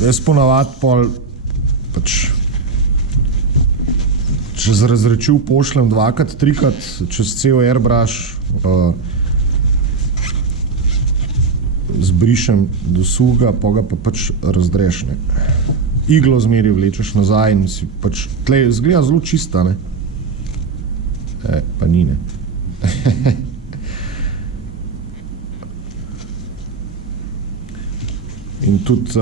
jaz ponavadi pol pač čez razrečil pošljem 2-krat, 3-krat čez cel airbrush, zbrišem do suha, pa ga pa pač razdreš, ne. Iglo zmeri vlečeš nazaj in si pač, tle izgleda zelo čista, ne. Pa ni, ne. In tudi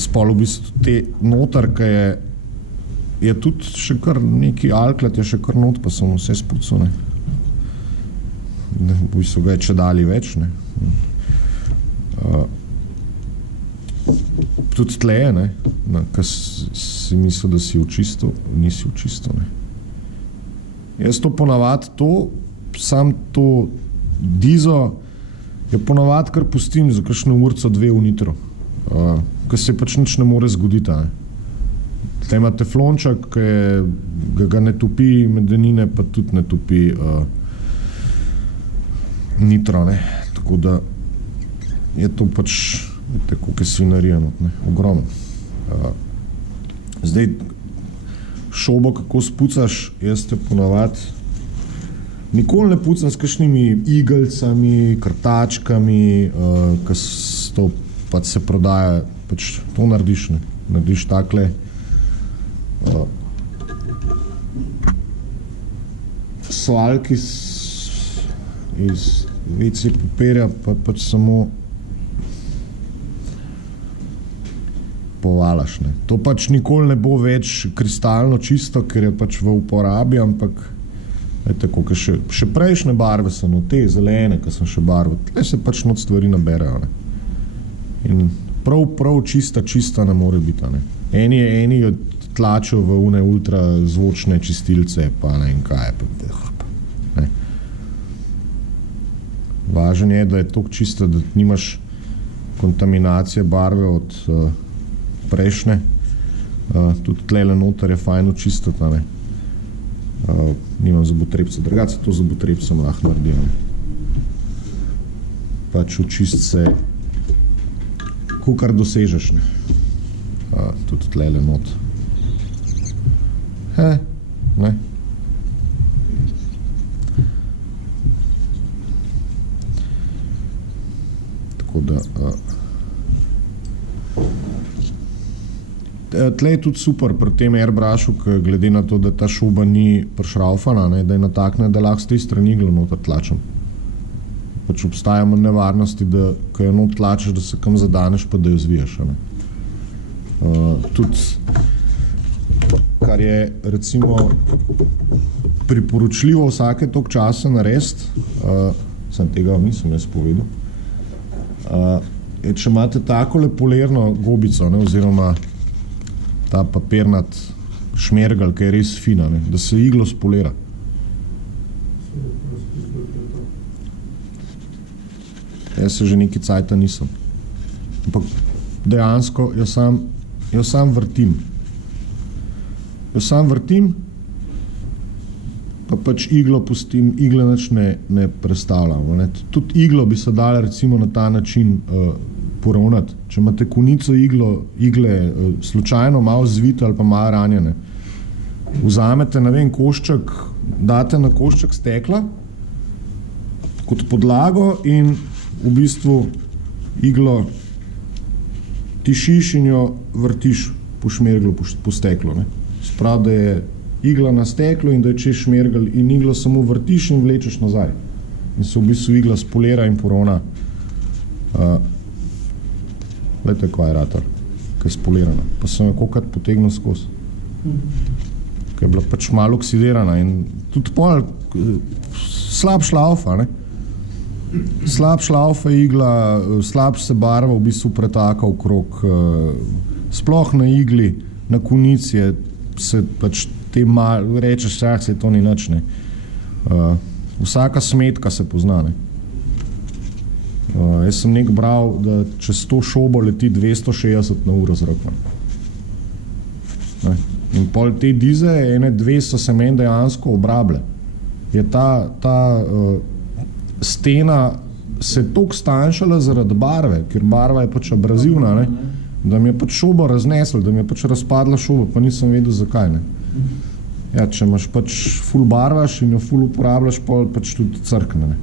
spolu v bistvu te notar, ki je tudi še kar neki alklat, je še kar not, pa sem vse spucal, ne. V bistvu ga je če dali več, ne. Tudi tle je, ne, ko si mislil, da si očistil, nisi očistil, ne. Jaz to ponavad sam to dizo je ponavad kar pustim za kakšno urco 2 v nitro, ko se pač nič ne more zgoditi, ne. Tle ima teflonček, ki ga ne topi medenine, pa tudi ne topi nitro, ne. Tako da je to pač tako, ki svinarija not, ne. Ogromno. Zdaj, šobo, kako spucaš, jaz te ponavad nikoli ne pucam s kakšnimi igelcami, krtačkami, ki to pač se prodaja, pač to narediš, ne. Narediš takle soalki iz WC papirja, pa pač samo povalaš, ne. To pač nikoli ne bo več kristalno čisto, ker je pač v uporabi, ampak tako, ker še prejšnje barve so, no, te zelene, ki sem še barve, tle se pač not stvari naberajo, ne. In prav čista ne more biti, ne. Eni jo tlačijo v une ultrazvočne čistilce, pa ne vem kaj, ne. Važno je, da je toliko čista, da nimaš kontaminacije barve od prejšnje. Tudi tlele noter je fajn očistiti, ne. Nimam zobotrebca, drugače to zobotrebcem lahko naredim, ne. Pač očist se kukar dosežeš, ne. Tudi tlele not. Ne. Tako da tle je tudi super pri tem airbrushu, glede na to, da ta šoba ni prišraufana, ne, da je natakne, da lahko s tej strani iglo noter tlačem. Pač obstaja nevarnosti, da ko jo not tlačeš, da se kam zadaneš, pa da jo zviješ, ne. Tudi, kar je recimo priporočljivo vsake toliko časa narediti, sem tega nisem jaz povedal, je, če imate takole polerno gobico, ne, oziroma ta papirnat šmergelj, ki je res fina, ne, da se iglo spolira. Jaz se že nekaj cajta nisem. Ampak dejansko jo sam vrtim. Jo sam vrtim, pa pač iglo pustim, igle nič ne prestavljamo, ne. Tudi iglo bi se dalo recimo na ta način poravnati. Če imate konico igle slučajno malo zvite ali pa malo ranjene, vzamete, ne vem, košček, date na košček stekla kot podlago in v bistvu iglo tišiš in jo vrtiš po šmerglu, po steklu, ne. Sprav, da je igla na steklu in da je čez šmergelj in iglo samo vrtiš in vlečeš nazaj. In se v bistvu igla spolira in poravna. Glejte, kva je ratar, ki je spolirana. Pa sem jo kokrat potegnil skozi. Ki je bila pač malo oksidirana in tudi pol slab šlaufa, ne. Slab šlaufa igla, slab se barva v bistvu pretaka okrog, sploh na igli, na konici je se pač te rečeš, se to ni nič, ne. Vsaka smetka se pozna, ne. Jaz sem nekaj bral, da čez to šobo leti 260 na uro zraka. In pol te dize, ene 2 so se meni dejansko obrable. je ta stena se toliko stanjšala zaradi barve, ker barva je pač abrazivna, ne, da mi je pač šobo raznesla, da mi je pač razpadla šoba, pa nisem vedel zakaj. Ne. Ja, če imaš pač ful barvaš in jo ful uporabljaš, pač tudi crkne.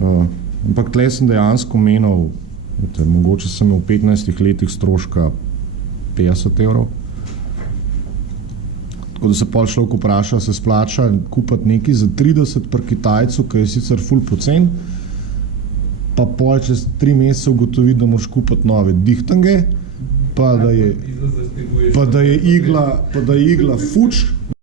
Ampak tle sem dejansko menil, mogoče sem v 15 letih stroška 50 €. Tako da se pol človek vpraša, se splača kupiti nekaj za 30 pri Kitajcu, ki je sicer ful pocen, pa pol čez 3 mesece ugotovi, da moraš kupiti nove dihtange, pa da je igla fuč,